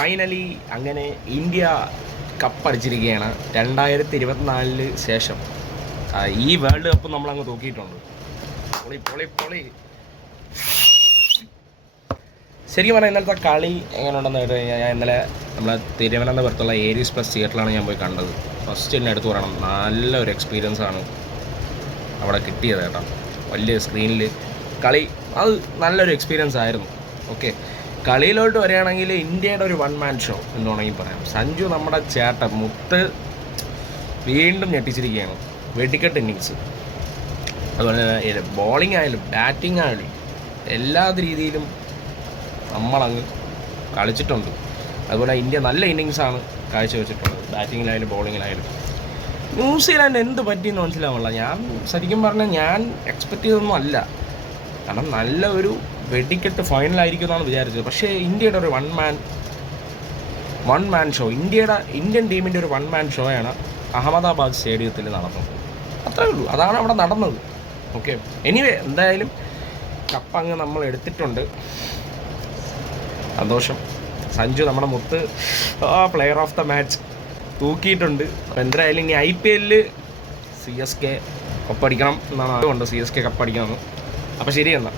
Finally അങ്ങനെ India കപ്പടിച്ചിരിക്കുകയാണ് 2024 ശേഷം. ഈ വേൾഡ് കപ്പ് നമ്മളങ്ങ് തൂക്കിയിട്ടുണ്ട്. പൊളി പൊളി പൊളി. ശരിക്കും പറഞ്ഞാൽ ഇന്നലത്തെ കളി എങ്ങനെയുണ്ടെന്ന് കേട്ട് കഴിഞ്ഞാൽ, ഞാൻ ഇന്നലെ നമ്മളെ തിരുവനന്തപുരത്തുള്ള ഏരീസ് പ്ലസ് തിയേറ്ററിലാണ് ഞാൻ പോയി കണ്ടത്. ഫസ്റ്റ് തന്നെ എടുത്ത് പറയണം, നല്ലൊരു എക്സ്പീരിയൻസ് ആണ് അവിടെ കിട്ടിയത് കേട്ടോ. വലിയ സ്ക്രീനിൽ കളി, അത് നല്ലൊരു എക്സ്പീരിയൻസ് ആയിരുന്നു. ഓക്കെ, കളിയിലോട്ട് വരികയാണെങ്കിൽ ഇന്ത്യയുടെ ഒരു വൺ മാൻ ഷോ എന്ന് വേണമെങ്കിൽ പറയാം. സഞ്ജു നമ്മുടെ ചേട്ടൻ മുത്ത് വീണ്ടും ഞെട്ടിച്ചിരിക്കുകയാണ്. വെടിക്കെട്ട് ഇന്നിങ്സ്, അതുപോലെ തന്നെ ബോളിംഗ് ആയാലും ബാറ്റിംഗ് ആയാലും എല്ലാ രീതിയിലും നമ്മളങ്ങ് കളിച്ചിട്ടുണ്ട്. അതുപോലെ ഇന്ത്യ നല്ല ഇന്നിങ്സാണ് കാഴ്ചവെച്ചിട്ടുള്ളത്, ബാറ്റിങ്ങിലായാലും ബോളിങ്ങിലായാലും. ന്യൂസിലാൻഡ് എന്ത് പറ്റിയെന്ന് മനസ്സിലാവുന്നില്ല. ഞാൻ ശരിക്കും പറഞ്ഞാൽ ഞാൻ എക്സ്പെക്റ്റ് ചെയ്തൊന്നും അല്ല, കാരണം നല്ല ഒരു വെടിക്കെട്ട് ഫൈനലായിരിക്കും എന്നാണ് വിചാരിച്ചത്. പക്ഷേ ഇന്ത്യയുടെ ഒരു വൺ മാൻ ഷോ, ഇന്ത്യൻ ടീമിൻ്റെ ഒരു വൺ മാൻ ഷോയാണ് അഹമ്മദാബാദ് സ്റ്റേഡിയത്തിൽ നടന്നത്. അത്രേ ഉള്ളൂ, അതാണ് അവിടെ നടന്നത്. ഓക്കെ, എനിവേ എന്തായാലും കപ്പങ്ങ് നമ്മൾ എടുത്തിട്ടുണ്ട്. സന്തോഷം. സഞ്ജു നമ്മുടെ മുത്ത് പ്ലെയർ ഓഫ് ദ മാച്ച് തൂക്കിയിട്ടുണ്ട്. അപ്പോൾ എന്തായാലും ഇനി IPL CSK കപ്പടിക്കണം എന്നാണ് ആഗ്രഹമുണ്ട്, CSK കപ്പടിക്കണമെന്ന്. അപ്പോൾ ശരി എന്നാൽ.